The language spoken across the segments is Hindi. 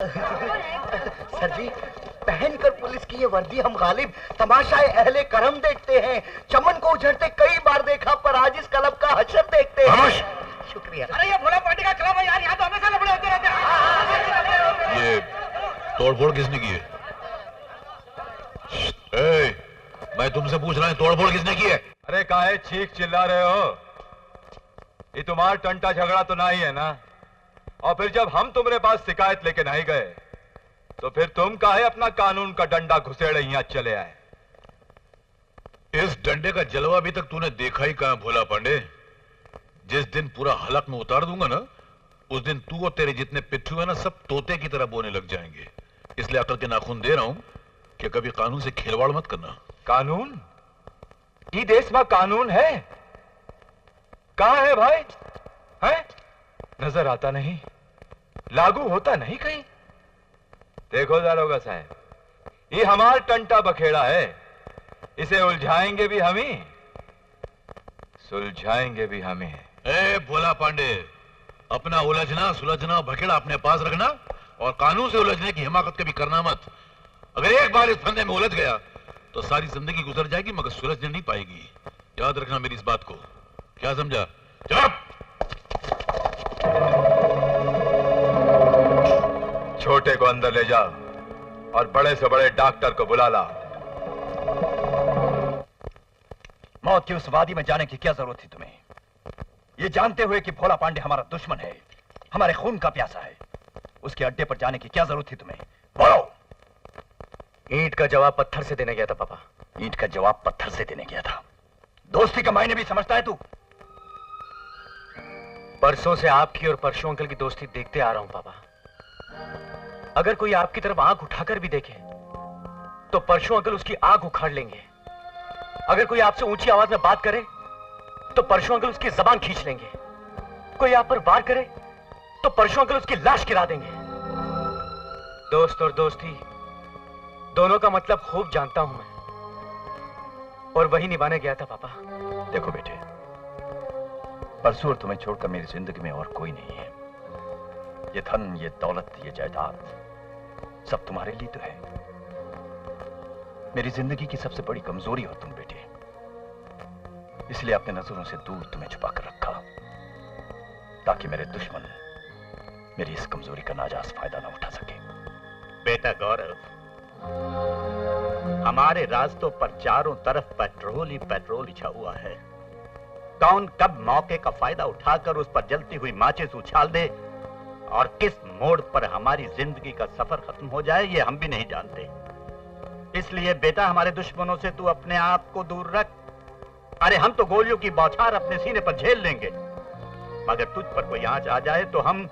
सर जी, पहनकर पुलिस की ये वर्दी हम गालिब तमाशाए अहले करम देखते हैं। चमन को उजड़ते कई बार देखा, पर आज इस क्लब का हशर देखते हैं। शुक्रिया। अरे ये भोला पार्टी का क्लब है यार, यहाँ तो हमेशा लफड़े होते रहते हैं। ये तोड़फोड़ किसने की है? मैं तुमसे पूछ रहा हूँ, तोड़फोड़ किसने की है? अरे काहे चीख चिल्ला रहे हो? ये तुम्हारा टंटा झगड़ा तो नहीं है ना? और फिर जब हम तुम्हारे पास शिकायत लेके नहीं गए तो फिर तुम काहे अपना कानून का डंडा घुसेड़े यहाँ चले आए? इस डंडे का जलवा अभी तक तूने देखा ही कहां भोला पांडे? जिस दिन पूरा हलक में उतार दूंगा ना, उस दिन तू और तेरे जितने पिट्ठू है ना, सब तोते की तरह बोने लग जाएंगे। इसलिए अकल के नाखून दे रहा हूं कि कभी कानून से खिलवाड़ मत करना। कानून? ये देश में कानून है? कहां है भाई? है? नजर आता नहीं, लागू होता नहीं कहीं। देखो दारोगा साहब, ये हमारा टंटा बखेड़ा है, इसे उलझाएंगे भी हम ही, सुलझाएंगे भी हमें। ए भोला पांडे, अपना उलझना सुलझना बखेड़ा अपने पास रखना और कानून से उलझने की हिमाकत कभी करना मत। अगर एक बार इस फंदे में उलझ गया तो सारी जिंदगी गुजर जाएगी मगर सुलझने नहीं पाएगी। याद रखना मेरी इस बात को। क्या समझा? चुप! छोटे को अंदर ले जा और बड़े से बड़े डॉक्टर को बुला ला। मौत की उस वादी में जाने की क्या जरूरत थी तुम्हें? ये जानते हुए कि भोला पांडे हमारा दुश्मन है, हमारे खून का प्यासा है, उसके अड्डे पर जाने की क्या जरूरत थी तुम्हें? बोलो। ईंट का जवाब पत्थर से देने गया था पापा। ईंट का जवाब पत्थर से देने गया था? दोस्ती का मायने भी समझता है तू? परसों से आपकी और परशु अंकल की दोस्ती देखते आ रहा हूं पापा। अगर कोई आपकी तरफ आंख उठाकर भी देखे तो परशु अंकल उसकी आंख उखाड़ लेंगे। अगर कोई आपसे ऊंची आवाज में बात करे तो परशु अंकल उसकी जबान खींच लेंगे। कोई आप पर वार करे तो परशु अंकल उसकी लाश गिरा देंगे। दोस्त और दोस्ती दोनों का मतलब खूब जानता हूं मैं, और वही निभाने गया था पापा। देखो बेटे, परसों और तुम्हें छोड़कर मेरी जिंदगी में और कोई नहीं है। ये धन, ये दौलत, ये जायदाद सब तुम्हारे लिए तो है। मेरी जिंदगी की सबसे बड़ी कमजोरी हो तुम बेटे, इसलिए अपने नजरों से दूर तुम्हें छुपा कर रखा, ताकि मेरे दुश्मन मेरी इस कमजोरी का नाजायज फायदा ना उठा सके। बेटा गौरव, हमारे रास्तों पर चारों तरफ पेट्रोल ही पेट्रोल छा हुआ है। कौन कब मौके का फायदा उठाकर उस पर जलती हुई माचिस उछाल दे और किस मोड़ पर हमारी जिंदगी का सफर खत्म हो जाए, ये हम भी नहीं जानते। इसलिए बेटा, हमारे दुश्मनों से तू अपने आप को दूर रख। अरे हम तो गोलियों की बौछार अपने सीने पर झेल लेंगे, मगर तुझ पर कोई आंच आ जाए तो हम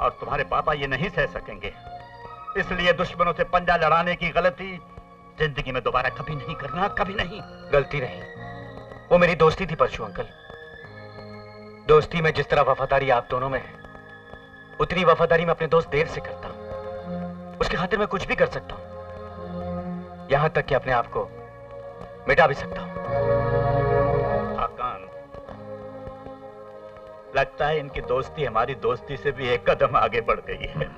और तुम्हारे पापा ये नहीं सह सकेंगे। इसलिए दुश्मनों से पंजा लड़ाने की गलती जिंदगी में दोबारा कभी नहीं करना, कभी नहीं। गलती नहीं, वो मेरी दोस्ती थी परशु अंकल। दोस्ती में जिस तरह वफादारी आप दोनों में है, उतनी वफादारी मैं अपने दोस्त देव से करता हूं। उसकी खातिर मैं कुछ भी कर सकता हूं, यहां तक कि अपने आप को मिटा भी सकता हूं। आकान, लगता है इनकी दोस्ती हमारी दोस्ती से भी एक कदम आगे बढ़ गई है।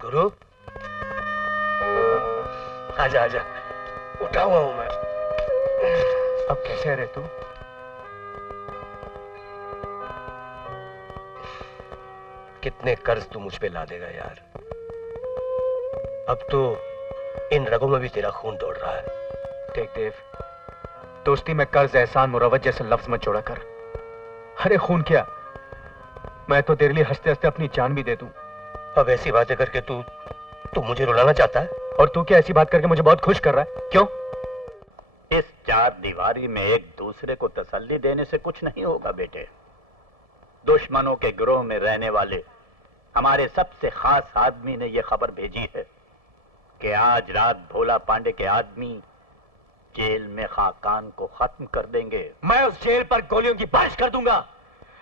गुरु, आजा आजा, उठा हुआ हूं मैं। अब कैसे रहे तू? कितने कर्ज तू मुझ पे ला देगा यार। अब तो इन रगों में भी तेरा खून दौड़ रहा है। देख देव, दोस्ती में कर्ज, एहसान, मुरवत जैसे लफ्ज मत जोड़ा कर। अरे खून क्या, मैं तो तेरे लिए हंसते हंसते अपनी जान भी दे दूं। अब ऐसी बातें करके तू मुझे रुलाना चाहता है? और तू क्या ऐसी बात करके मुझे बहुत खुश कर रहा है? क्यों? इस चार दीवारी में एक दूसरे को तसल्ली देने से कुछ नहीं होगा बेटे। दुश्मनों के गिरोह में रहने वाले हमारे सबसे खास आदमी ने यह खबर भेजी है कि आज रात भोला पांडे के आदमी जेल में खाकान को खत्म कर देंगे। मैं उस जेल पर गोलियों की बारिश कर दूंगा,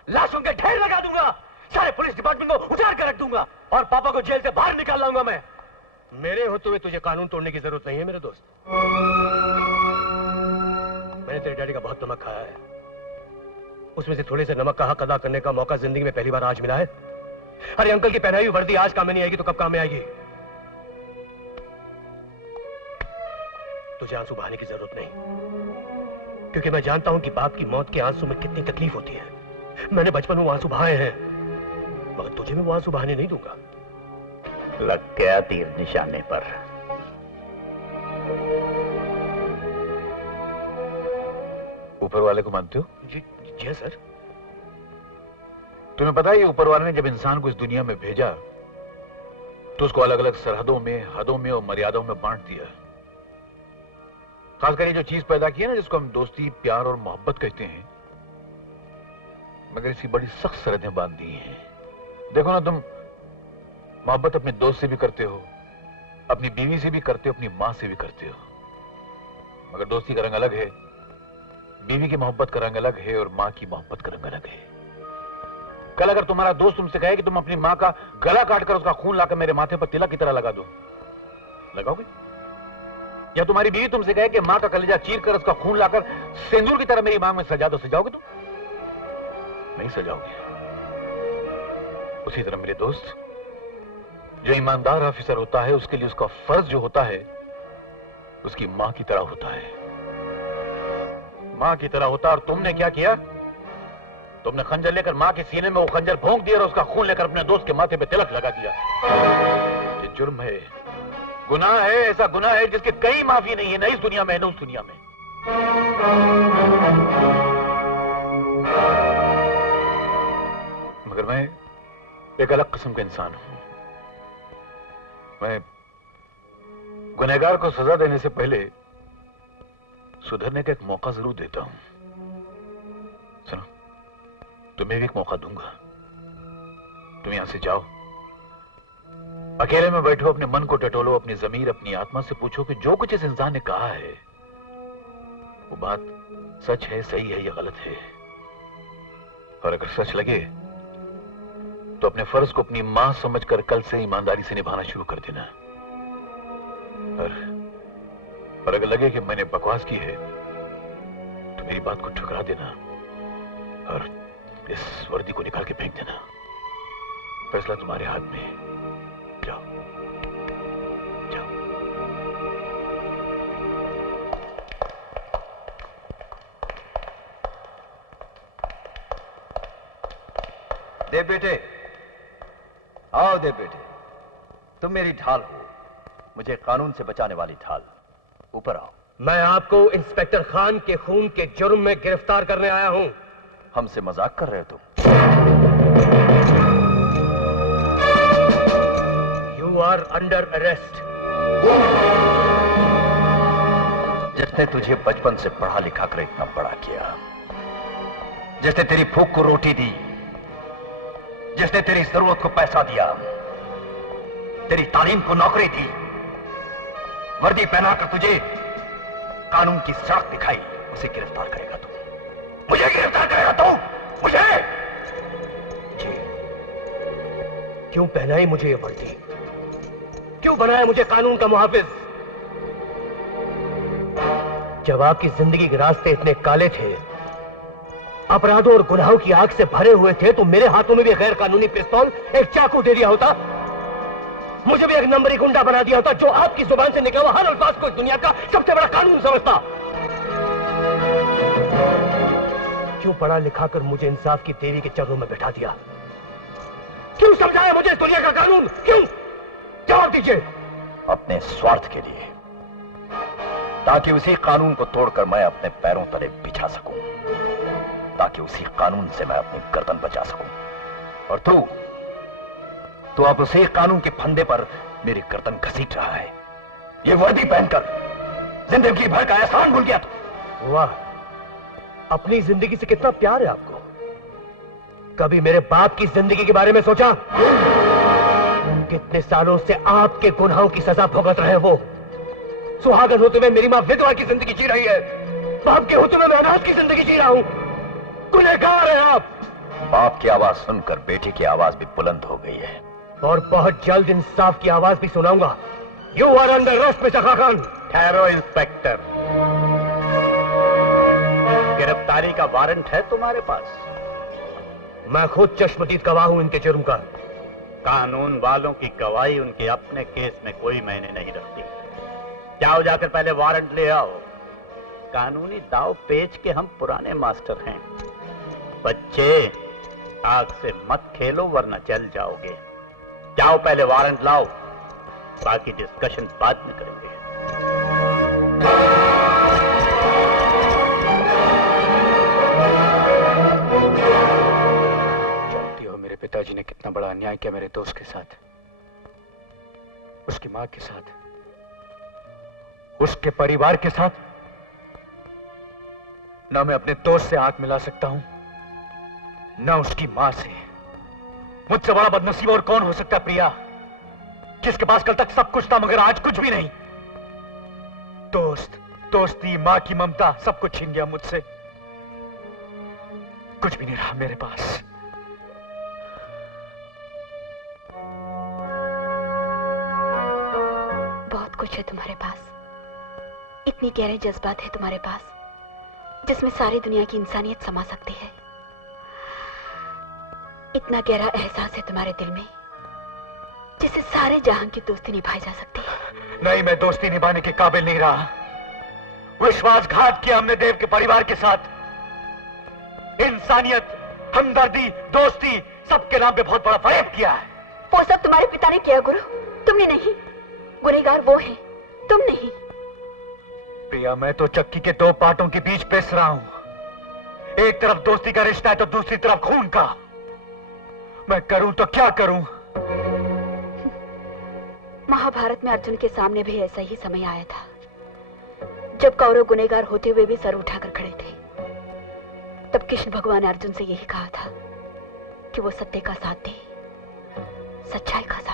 लाशों के ढेर लगा दूंगा, सारे पुलिस डिपार्टमेंट को उजाड़ कर रख दूंगा और पापा को जेल से बाहर निकाल लाऊंगा मैं। मेरे होते हुए तुझे कानून तोड़ने की जरूरत नहीं है मेरे दोस्त। तेरे डैडी का बहुत नमक खाया है, उसमें से थोड़े से नमक का हक अदा करने का मौका जिंदगी में पहली बार आज मिला है। अरे अंकल की पहनाई हुई वर्दी आज काम में नहीं आएगी तो कब काम में आएगी? तुझे आंसू बहाने की जरूरत नहीं, क्योंकि मैं जानता हूं कि बाप की मौत के आंसू में कितनी तकलीफ होती है। मैंने बचपन में वो आंसू बहाए हैं, मगर तुझे मैं वो आंसू बहाने नहीं दूंगा। लग गया तीर निशाने पर। ऊपर वाले को मानते हो? जी जी सर। तुम्हें पता है ये ऊपर वाले ने जब इंसान को इस दुनिया में भेजा तो उसको अलग अलग सरहदों में, हदों में और मर्यादाओं में बांट दिया। खासकर ये जो चीज पैदा की है ना, जिसको हम दोस्ती, प्यार और मोहब्बत कहते हैं, मगर इसकी बड़ी सख्त सरहदें बांध दी हैं। देखो ना, तुम मोहब्बत अपने दोस्त से भी करते हो, अपनी बीवी से भी करते हो, अपनी मां से भी करते हो, मगर दोस्ती का रंग अलग है, बीवी की मोहब्बत का रंग अलग है और मां की मोहब्बत का रंग अलग है। कल अगर तुम्हारा दोस्त तुमसे कहे कि तुम अपनी मां का गला काटकर उसका खून लाकर मेरे माथे पर तिलक की तरह लगा दो, लगाओगे? या तुम्हारी बीवी तुमसे कहे कि मां का कलेजा चीर कर उसका खून लाकर सिंदूर की तरह मेरी मांग में सजा दो, सजाओगे तुम? नहीं सजाओगे। उसी तरह मेरे दोस्त, जो ईमानदार ऑफिसर होता है उसके लिए उसका फर्ज जो होता है उसकी मां की तरह होता है, मां की तरह होता। और तुमने क्या किया? तुमने खंजर लेकर मां के सीने में वो खंजर भोंक दिया और उसका खून लेकर अपने दोस्त के माथे पे तिलक लगा दिया। ये जुर्म है, गुनाह है, ऐसा गुनाह है जिसकी कहीं माफी नहीं है, न इस दुनिया में न उस दुनिया में। मगर मैं एक अलग किस्म का इंसान हूं। मैं गुनहगार को सजा देने से पहले सुधरने का एक मौका जरूर देता हूं। सुनो, तुम्हें भी एक मौका दूंगा। तुम यहां से जाओ, अकेले में बैठो, अपने मन को टटोलो, अपनी जमीर, अपनी आत्मा से पूछो कि जो कुछ इस इंसान ने कहा है वो बात सच है, सही है या गलत है। और अगर सच लगे तो अपने फर्ज को अपनी मां समझकर कल से ईमानदारी से निभाना शुरू कर देना। और अगर लगे कि मैंने बकवास की है तो मेरी बात को ठुकरा देना और इस वर्दी को निकाल के फेंक देना। फैसला तुम्हारे हाथ में है। जाओ जाओ। देव बेटे, आओ देव बेटे, तुम मेरी ढाल हो, मुझे कानून से बचाने वाली ढाल। ऊपर आओ। मैं आपको इंस्पेक्टर खान के खून के जुर्म में गिरफ्तार करने आया हूं। हमसे मजाक कर रहे हो तुम? You are under arrest. जिसने तुझे बचपन से पढ़ा लिखा कर इतना बड़ा किया, जिसने तेरी भूख को रोटी दी, जिसने तेरी जरूरत को पैसा दिया, तेरी तालीम को नौकरी दी, वर्दी पहनाकर तुझे कानून की सड़क दिखाई, उसे गिरफ्तार करेगा तू? मुझे गिरफ्तार करेगा तू? मुझे? जी। क्यों पहनाई मुझे ये वर्दी? क्यों बनाया मुझे कानून का मुहाफिज? जब आपकी जिंदगी के रास्ते इतने काले थे, अपराधों और गुनाहों की आग से भरे हुए थे, तो मेरे हाथों में भी गैर कानूनी पिस्तौल, एक चाकू दे दिया होता। मुझे भी एक नंबरी गुंडा बना दिया होता, जो आपकी जुबान से निकला हुआ हर अल्फाज को इस दुनिया का सबसे बड़ा कानून समझता। क्यों पढ़ा लिखा कर मुझे इंसाफ की देवी के चरणों में बैठा दिया? क्यों समझाया मुझे इस दुनिया का कानून? क्यों? जवाब दीजिए। अपने स्वार्थ के लिए, ताकि उसी कानून को तोड़कर मैं अपने पैरों तले बिछा सकूं, ताकि उसी कानून से मैं अपनी गर्दन बचा सकूं। और तू अब उसी कानून के फंदे पर मेरी गर्दन घसीट रहा है। ये वर्दी पहनकर जिंदगी भर का एहसान भूल गया तू। वाह, अपनी जिंदगी से कितना प्यार है आपको। कभी मेरे बाप की जिंदगी के बारे में सोचा? कितने सालों से आपके गुनाहों की सजा भुगत रहे हैं वो। सुहागन होते हुए मेरी मां विधवा की जिंदगी जी रही है, बाप के होते हुए मैं अनाथ की जिंदगी जी रहा हूं। गुनहगार हैं आप। बाप की आवाज सुनकर बेटी की आवाज भी बुलंद हो गई है, और बहुत जल्द इंसाफ की आवाज भी सुनाऊंगा। You are under arrest mister Khan. ठहरो इंस्पेक्टर। गिरफ्तारी का वारंट है तुम्हारे पास? मैं खुद चश्मदीद गवाह हूं इनके जुर्म का। कानून वालों की गवाही उनके अपने केस में कोई मायने नहीं रखती। जाओ जाकर पहले वारंट ले आओ। कानूनी दाव पेच के हम पुराने मास्टर हैं। बच्चे, आग से मत खेलो वरना जल जाओगे। जाओ पहले वारंट लाओ, बाकी डिस्कशन बाद में करेंगे। जानती हो मेरे पिताजी ने कितना बड़ा अन्याय किया मेरे दोस्त के साथ, उसकी मां के साथ, उसके परिवार के साथ। ना मैं अपने दोस्त से आंख मिला सकता हूं, ना उसकी मां से। मुझसे बड़ा बदनसीब और कौन हो सकता है प्रिया, जिसके पास कल तक सब कुछ था मगर आज कुछ भी नहीं। दोस्त, दोस्ती, मां की ममता, सब कुछ छीन गया मुझसे। कुछ भी नहीं रहा मेरे पास। बहुत कुछ है तुम्हारे पास, इतनी गहरे जज्बात है तुम्हारे पास जिसमें सारी दुनिया की इंसानियत समा सकती है। इतना गहरा एहसास है तुम्हारे दिल में जिससे सारे जहां की दोस्ती निभाई जा सकती है। नहीं, मैं दोस्ती निभाने के काबिल नहीं रहा। विश्वासघात किया हमने देव के परिवार के साथ। इंसानियत, हमदर्दी, दोस्ती, सबके नाम पे बहुत बड़ा फरेब किया है। वो सब तुम्हारे पिता ने किया गुरु, तुमने नहीं। गुनहगार वो है, तुम नहीं। प्रिया, मैं तो चक्की के दो पाटों के बीच पिस रहा हूं। एक तरफ दोस्ती का रिश्ता है तो दूसरी तरफ खून का। मैं करूं तो क्या करूं? महाभारत में अर्जुन के सामने भी ऐसा ही समय आया था जब कौरव गुनहगार होते हुए भी सर उठाकर खड़े थे। तब कृष्ण भगवान ने अर्जुन से यही कहा था कि वो सत्य का साथ दे, सच्चाई का साथ